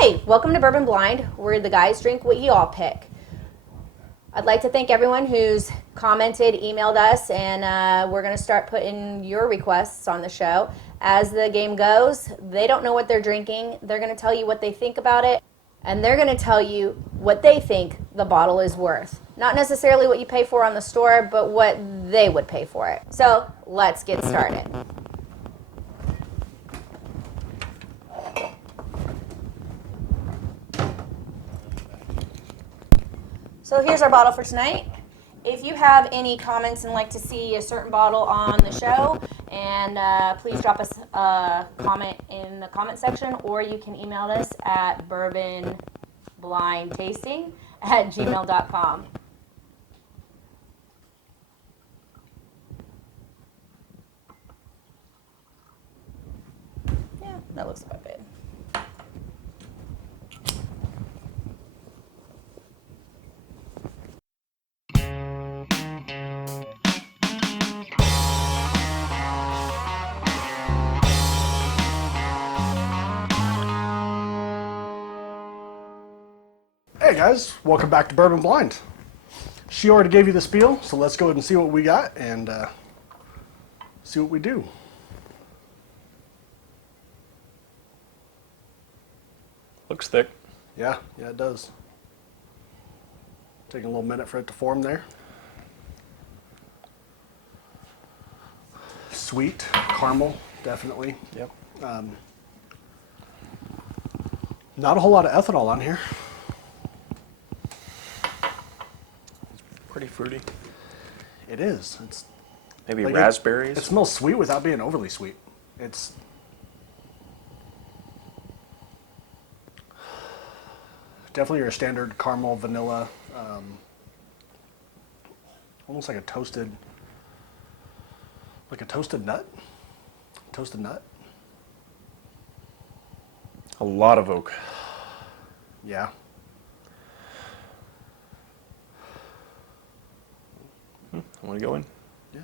Hi, welcome to Bourbon Blind, where the guys drink what you all pick. I'd like to thank everyone who's commented, emailed us, and we're going to start putting your requests on the show. As the game goes, they don't know what they're drinking. They're going to tell you what they think about it, and they're going to tell you what they think the bottle is worth. Not necessarily what you pay for on the store, but what they would pay for it. So let's get started. So here's our bottle for tonight. If you have any comments and like to see a certain bottle on the show, and please drop us a comment in the comment section, or you can email us at bourbonblindtasting@gmail.com. Yeah, that looks about good. Hey guys, welcome back to Bourbon Blind. She already gave you the spiel, so let's go ahead and see what we got and see what we do. Looks thick. Yeah, it does. Taking a little minute for it to form there. Sweet, caramel, definitely. Yep. Not a whole lot of ethanol on here. Pretty fruity. It is. It's Maybe like raspberries. It smells sweet without being overly sweet. It's definitely your standard caramel, vanilla, almost like a toasted nut. Toasted nut. A lot of oak. Yeah. Want to go in? Yeah.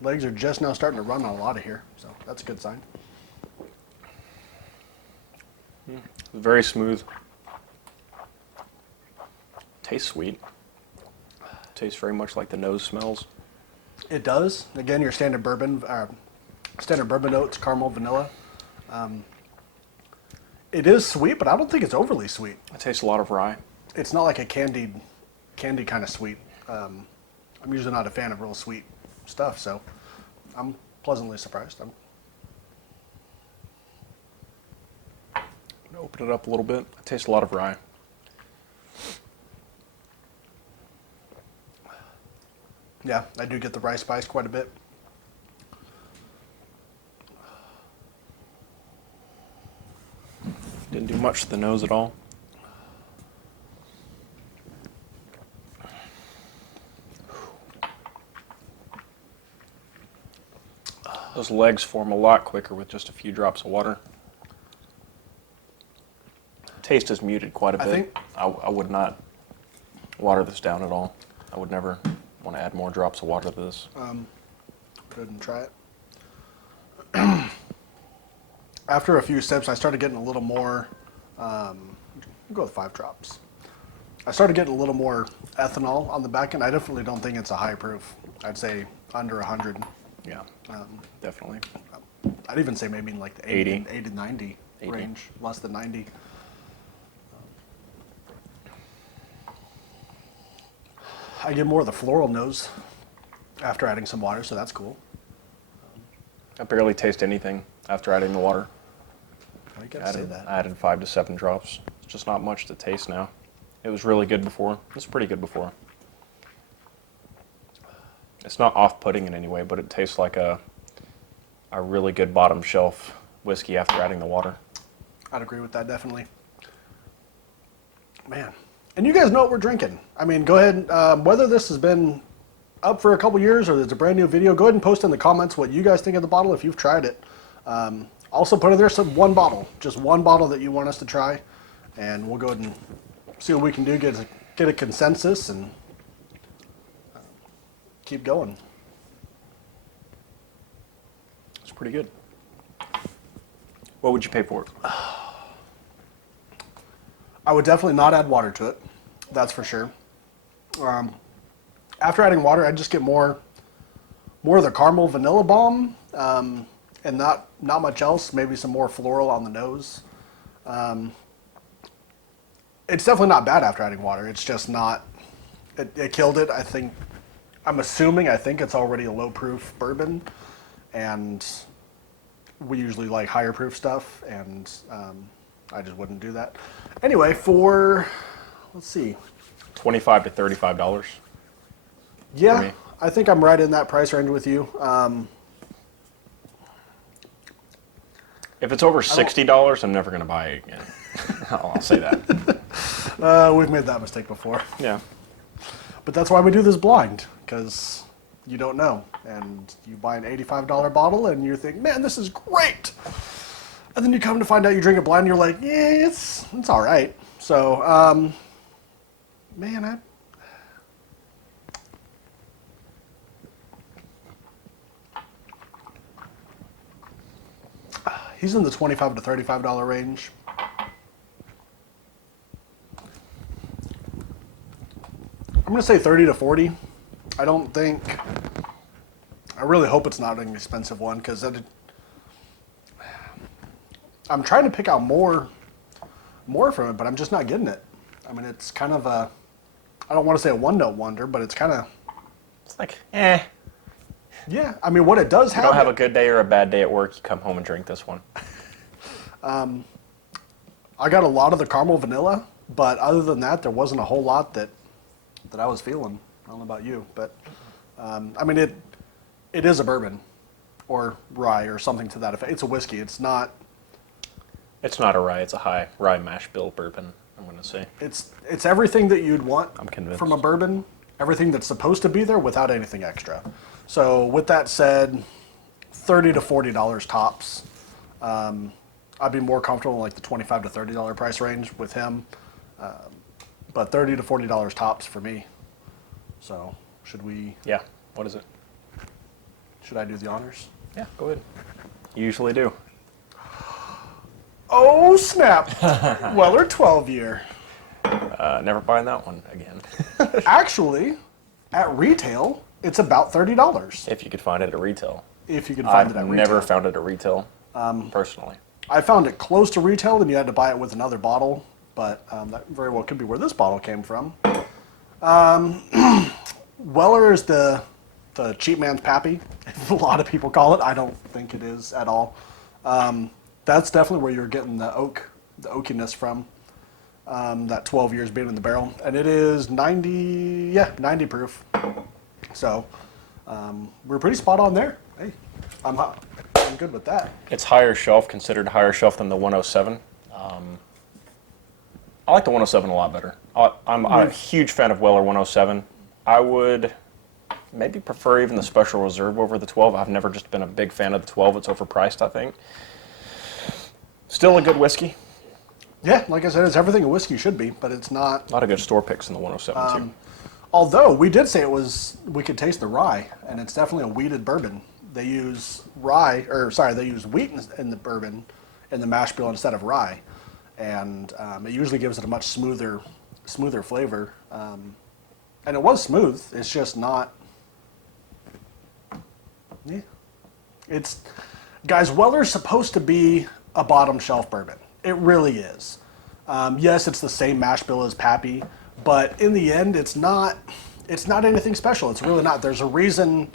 Legs are just now starting to run on a lot of here, so that's a good sign. Very smooth. Tastes sweet. Tastes very much like the nose smells. It does. Again, your standard bourbon notes, caramel, vanilla. It is sweet, but I don't think it's overly sweet. It tastes a lot of rye. It's not like a candy kind of sweet. I'm usually not a fan of real sweet stuff, so I'm pleasantly surprised. I'm gonna open it up a little bit. It tastes a lot of rye. Yeah, I do get the rye spice quite a bit. Didn't do much to the nose at all. Those legs form a lot quicker with just a few drops of water. Taste is muted quite a bit. I would not water this down at all. I would never want to add more drops of water to this. Go ahead and try it. After a few sips, I started getting a little more, we'll go with 5 drops. I started getting a little more ethanol on the back end. I definitely don't think it's a high proof. I'd say under 100. Yeah, definitely. I'd even say maybe in like the 80 to 90 range, less than 90. I get more of the floral nose after adding some water, so that's cool. I barely taste anything after adding the water. I gotta say that. I added 5 to 7 drops. It's just not much to taste now. It was really good before. It was pretty good before. It's not off-putting in any way, but it tastes like a really good bottom shelf whiskey after adding the water. I'd agree with that, definitely. Man. And you guys know what we're drinking. I mean, go ahead, whether this has been up for a couple years or it's a brand new video, go ahead and post in the comments what you guys think of the bottle if you've tried it. Also put in there one bottle, just one bottle that you want us to try, and we'll go ahead and see what we can do, get a consensus, and keep going. It's pretty good. What would you pay for it? I would definitely not add water to it. That's for sure. After adding water, I just get more of the caramel vanilla bomb, and not much else. Maybe some more floral on the nose. It's definitely not bad after adding water. It's just not. It killed it. I think it's already a low proof bourbon, and we usually like higher proof stuff, and I just wouldn't do that. Anyway, let's see, $25 to $35. yeah, I think I'm right in that price range with you. If it's over $60, I'm never going to buy it again. I'll say that. We've made that mistake before, Yeah. but that's why we do this blind, because you don't know, and you buy an $85 bottle and you think, man, this is great, and then you come to find out you drink it blind and you're like, yeah, it's all right. So, man, he's in the $25 to $35 range. I'm going to say 30 to 40. I really hope it's not an expensive one, because I'm trying to pick out more from it, but I'm just not getting it. I mean, it's kind of I don't want to say a one-note wonder, but it's kind of, It's like, yeah. I mean, what it does You have. don't have a good day or a bad day at work, you come home and drink this one. I got a lot of the caramel vanilla, but other than that, there wasn't a whole lot that I was feeling. I don't know about you, but I mean, it is a bourbon or rye or something to that effect. It's a whiskey. It's not. It's not a rye, it's a high rye mash bill bourbon, I'm going to say. It's everything that you'd want I'm convinced. from a bourbon. Everything that's supposed to be there without anything extra. So with that said, $30 to $40 tops. I'd be more comfortable in like the $25 to $30 price range with him, but $30 to $40 tops for me. So should Yeah, what is it? I do the honors? Yeah, go ahead. You usually do. Oh snap! Weller 12 year. Never buying that one again. Actually, at retail, it's about $30. If you could find it at retail. If you can find it at I've retail. never found it at retail, personally. I found it close to retail, and you had to buy it with another bottle, but that very well could be where this bottle came from. Weller is the cheap man's Pappy. A lot of people call it. I don't think it is at all. That's definitely where you're getting the oakiness from. That 12 years being in the barrel, and it is 90 proof. So we're pretty spot on there. Hey, I'm good with that. It's higher shelf, considered higher shelf than the 107. I like the 107 a lot better. I'm a huge fan of Weller 107. I would maybe prefer even the Special Reserve over the 12. I've never just been a big fan of the 12. It's overpriced, I think. Still a good whiskey. Yeah, like I said, it's everything a whiskey should be, but it's not. A lot of good store picks in the 107 too. Although we did say we could taste the rye, and it's definitely a wheated bourbon. They use they use wheat in the bourbon, in the mash bill instead of rye, and it usually gives it a much smoother flavor. And it was smooth. It's just not. Yeah, guys. Weller's supposed to be a bottom shelf bourbon. It really is. Yes, it's the same mash bill as Pappy, but in the end, it's not anything special. It's really not. There's a reason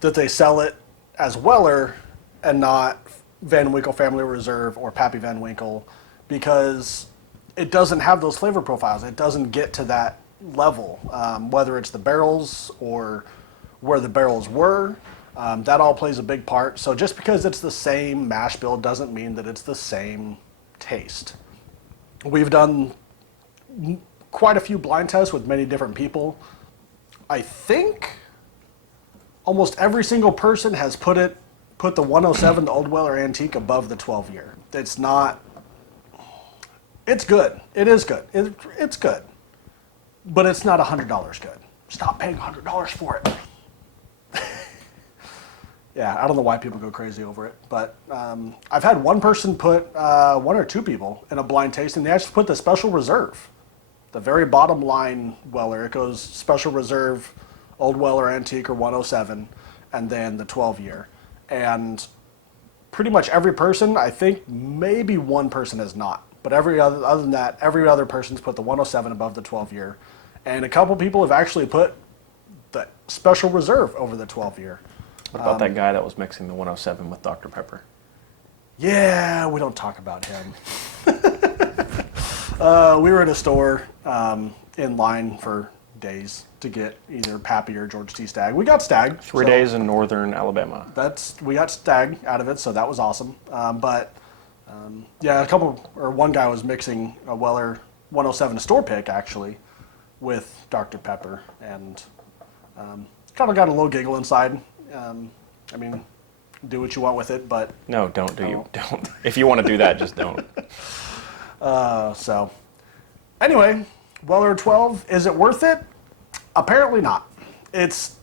that they sell it as Weller and not Van Winkle Family Reserve or Pappy Van Winkle, because it doesn't have those flavor profiles. It doesn't get to that level, whether it's the barrels or where the barrels were. That all plays a big part. So just because it's the same mash bill doesn't mean that it's the same taste. We've done quite a few blind tests with many different people. I think almost every single person has put the 107, the Old Weller Antique, above the 12 year. It's not. It's good. It is good. It's good, but it's not $100 good. Stop paying $100 for it. Yeah, I don't know why people go crazy over it, but I've had one person put, one or two people in a blind tasting, they actually put the special reserve. The very bottom line Weller, it goes special reserve, old Weller antique or 107, and then the 12 year. And pretty much every person, I think maybe one person has not. But other than that, every other person's put the 107 above the 12 year. And a couple people have actually put the special reserve over the 12 year. What about that guy that was mixing the 107 with Dr. Pepper? Yeah, we don't talk about him. We were at a store in line for days to get either Pappy or George T. Stagg. We got Stagg. 3 days in northern Alabama. We got Stagg out of it, so that was awesome. Yeah, one guy was mixing a Weller 107 store pick actually with Dr. Pepper, and kind of got a little giggle inside. I mean, do what you want with it, but No, don't do you. Don't. If you want to do that, just don't. so anyway, Weller 12, is it worth it? Apparently not. It's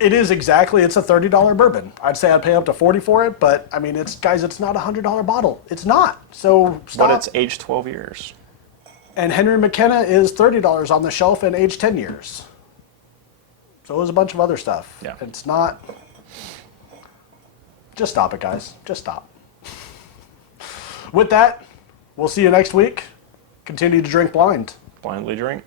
a $30 bourbon. I'd say I'd pay up to 40 for it, but I mean, it's not a $100 bottle. It's not. So stop. But it's aged 12 years. And Henry McKenna is $30 on the shelf and aged 10 years. So is a bunch of other stuff. Yeah. It's not. Just stop it, guys. Just stop. With that, we'll see you next week. Continue to drink blind. Blindly drink.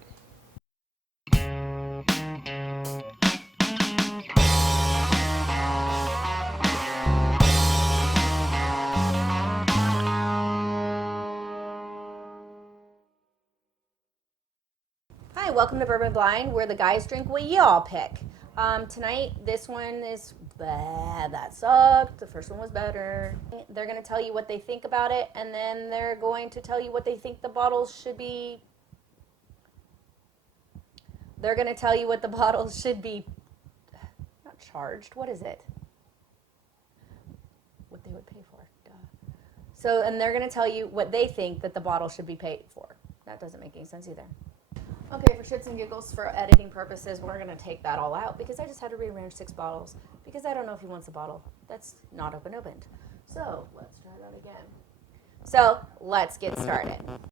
Hi, welcome to Bourbon Blind, where the guys drink what y'all pick. Tonight, this one is that sucked. The first one was better. They're going to tell you what they think about it, and then they're going to tell you what they think the bottles should be. They're going to tell you what the bottles should be. Not charged. What is it? What they would pay for. Duh. So, and they're going to tell you what they think that the bottle should be paid for. That doesn't make any sense either. Okay, for shits and giggles, for editing purposes, we're going to take that all out because I just had to rearrange 6 bottles because I don't know if he wants a bottle that's not opened. So, let's try that again. So, let's get started.